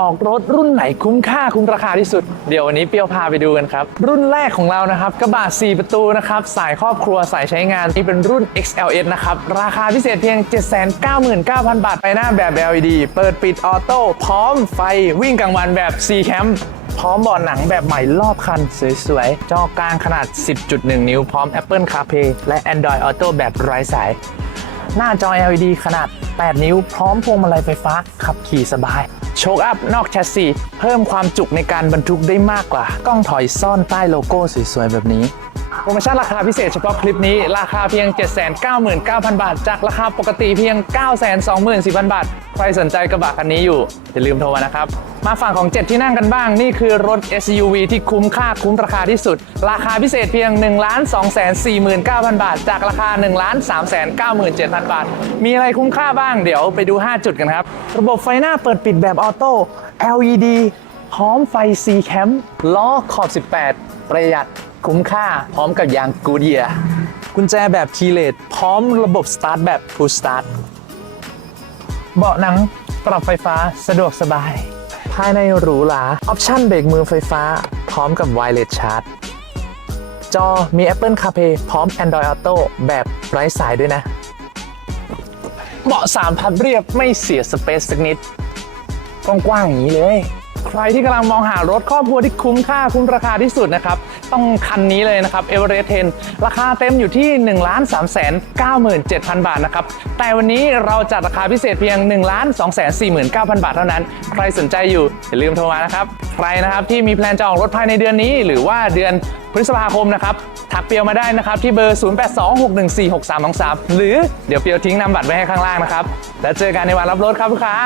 ออกรถรุ่นไหนคุ้มค่าคุ้มราคาที่สุด เดี๋ยววันนี้เปรียวพาไปดูกันครับ รุ่นแรกของเรานะครับกระบะ 4 ประตูนะครับสายครอบครัวสายใช้งานที่เป็นรุ่น XLS นะครับ ราคาพิเศษเพียง 799,000 บาท ไปหน้าแบบ LED เปิดปิดออโต้พร้อมไฟวิ่งกลางวันแบบ C Camp พร้อมเบาะหนังแบบใหม่รอบคัน สวยๆ จอกลางขนาด 10.1 นิ้ว พร้อม Apple CarPlay และ Android Auto แบบไร้สาย หน้าจอ LED ขนาด 8 นิ้ว พร้อมพวงมาลัยไฟฟ้า ขับขี่สบาย โชคอัพนอกแชสซีเพิ่มความจุในการบรรทุกได้มากกว่า กล้องถอยซ่อนใต้โลโก้สวยๆ แบบนี้โปรโมชั่นราคาพิเศษเฉพาะคลิปนี้ ราคาเพียง 799,000 บาท จากราคาปกติเพียง 924,000 บาท ใครสนใจกระบะคันนี้อยู่ อย่าลืมโทรมานะครับ มาฝั่งของ 7 ที่นั่งกันบ้าง นี่คือรถ SUV ที่คุ้มค่าคุ้มราคาที่สุด ราคาพิเศษเพียง 1 2 4 9 0 0 0 บาท จากราคา 1 3 9 7 0 0 0 บาท มีอะไรคุ้มค่าบ้างเดี๋ยวไปดู 5 จุดกันครับ ระบบไฟหน้าเปิดปิดแบบออโต้ LED พร้อมไฟ C Camp ล้อขอบ 18 ประหยัดคุ้มค่า พร้อมกับยางกูเดียกุญแจแบบคีย์เลสพร้อมระบบสตาร์ทแบบ Push Start เบาะหนังปรับไฟฟ้าสะดวกสบาย ภายในหรูหราออปชั่นเบรกมือไฟฟ้า พร้อมกับ Wireless Charge จอมี Apple CarPlay พร้อม Android Auto แบบไร้สายด้วยนะ เบาะสามพับเรียบไม่เสียสเปซสักนิดกว้างๆอย่างนี้เลย ใครที่กำลังมองหารถครอบครัวที่คุ้มค่าคุ้มราคาที่สุดนะครับ ต้องคันนี้เลยนะครับ e v e r e s t 10 ราคาเต็มอยู่ที่ 1 3 9 7 0 0 0 บาทนะครับ แต่วันนี้เราจัดราคาพิเศษเพียง 1 2 4 9 0 0 0 บาทเท่านั้น ใครสนใจอยู่ อย่าลืมโทรมานะครับ ใครนะครับที่มีแพลนจะออกรถภายในเดือนนี้ หรือว่าเดือนพฤษภาคมนะครับทักเปียวมาได้นะครับที่เบอร์ 0826146323 หรือเดี๋ยวเปียวทิ้งนำบัตรไว้ให้ข้างล่างนะครับ แล้วเจอกันในวันรับรถครับลูกค้า